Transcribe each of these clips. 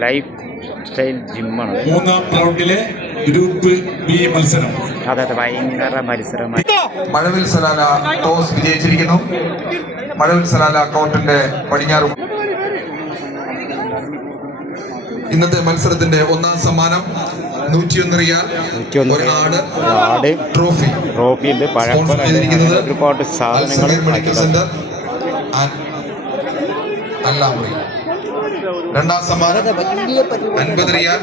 Life style ജിമ്മാണ്. മൂന്നാം റൗണ്ടിലെ group B മത്സരം. അതെ ഭയങ്കര മത്സരമായി. മഴവിൽ സലാല ടോസ് വിജയിച്ചിരിക്കുന്നു. മഴവിൽ സലാല കോർട്ടിന്റെ പടിഞ്ഞാറ്. ഇന്നത്തെ മത്സരത്തിന്റെ ഒന്നാം സമ്മാനം 101 റിയാൽ, ഒരു ആട്, ട്രോഫി ഉണ്ട്. ഒരുപാട് സാധനങ്ങൾ. മെഡിക്കൽ സെന്റർ അല്ലാമുറി. രണ്ടാം സമ്മാനം 50 റിയാൽ,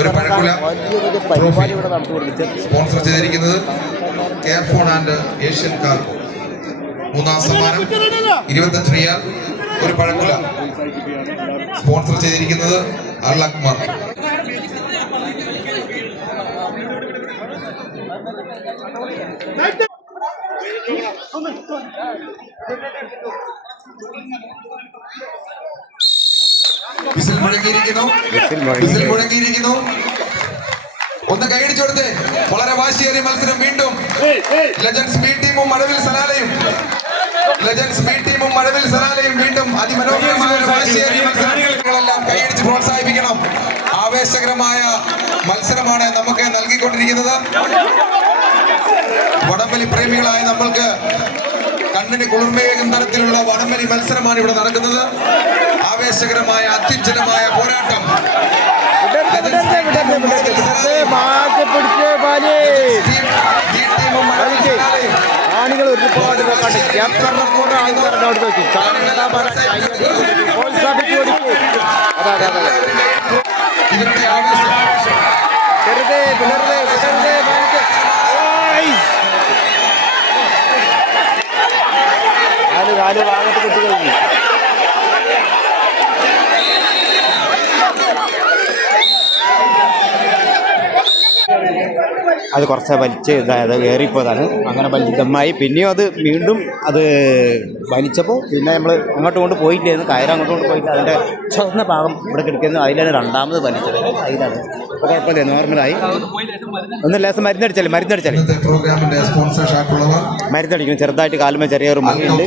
ഒരു പഴക്കുല ട്രോഫി. സ്പോൺസർ ചെയ്തിരിക്കുന്നത് കെയർഫോൺ ആൻഡ് ഏഷ്യൻ കാർഗോ. മൂന്നാം സമ്മാനം 25 റിയാൽ, ഒരു പഴക്കുല. സ്പോൺസർ ചെയ്തിരിക്കുന്നത് അൽ അക്മർ. വിസിൽ മുഴങ്ങിയിരിക്കുന്നു. ഒന്ന് കൈയടിച്ചു കൊടുത്തേ. വളരെ വാശിയേറിയ മത്സരം വീണ്ടും. ലെജൻഡ്സ് ബി ടീമും മഴവിൽ സലാലയും വീണ്ടും അതിമനോഹരമായ വാശിയേറിയ മത്സരങ്ങളെല്ലാം കൈയടിച്ച് പ്രോത്സാഹിപ്പിക്കണം. ആവേശകരമായ മത്സരമാണ് നമുക്ക് നൽകിക്കൊണ്ടിരിക്കുന്നത്. വടംവലി പ്രേമികളായ നമ്മൾക്ക് കണ്ണിന് കുളിർമയേകും തരത്തിലുള്ള വടംവലി മത്സരമാണ് ഇവിടെ നടക്കുന്നത്. ആവേശകരമായ അത്യുജ്വലമായ പോരാട്ടം. ആണികൾ ഒരുപാട് നാല് ഭാഗത്ത് കിട്ടി കഴിഞ്ഞു. അത് കുറച്ച് വലിച്ച് ഇതായത് കയറിപ്പോയതാണ്. അങ്ങനെ വലിച്ചമായി. പിന്നെയും അത് വീണ്ടും അത് വലിച്ചപ്പോൾ പിന്നെ നമ്മൾ അങ്ങോട്ട് കൊണ്ട് പോയില്ലായിരുന്നു. കയറ് അങ്ങോട്ട് കൊണ്ട് പോയിട്ട് അതിൻ്റെ ചുവന്ന ഭാഗം ഇവിടെ കിടക്കുന്നത്. അതിലാണ് രണ്ടാമത് വലിച്ചത്. അതിലാണ് ഇപ്പോൾ കുഴപ്പമില്ല, നോർമലായി. ഒന്ന് ലേസം മരുന്നടിക്കണം. ചെറുതായിട്ട് കാലുമേ ചെറിയൊരു മുറിയുണ്ട്.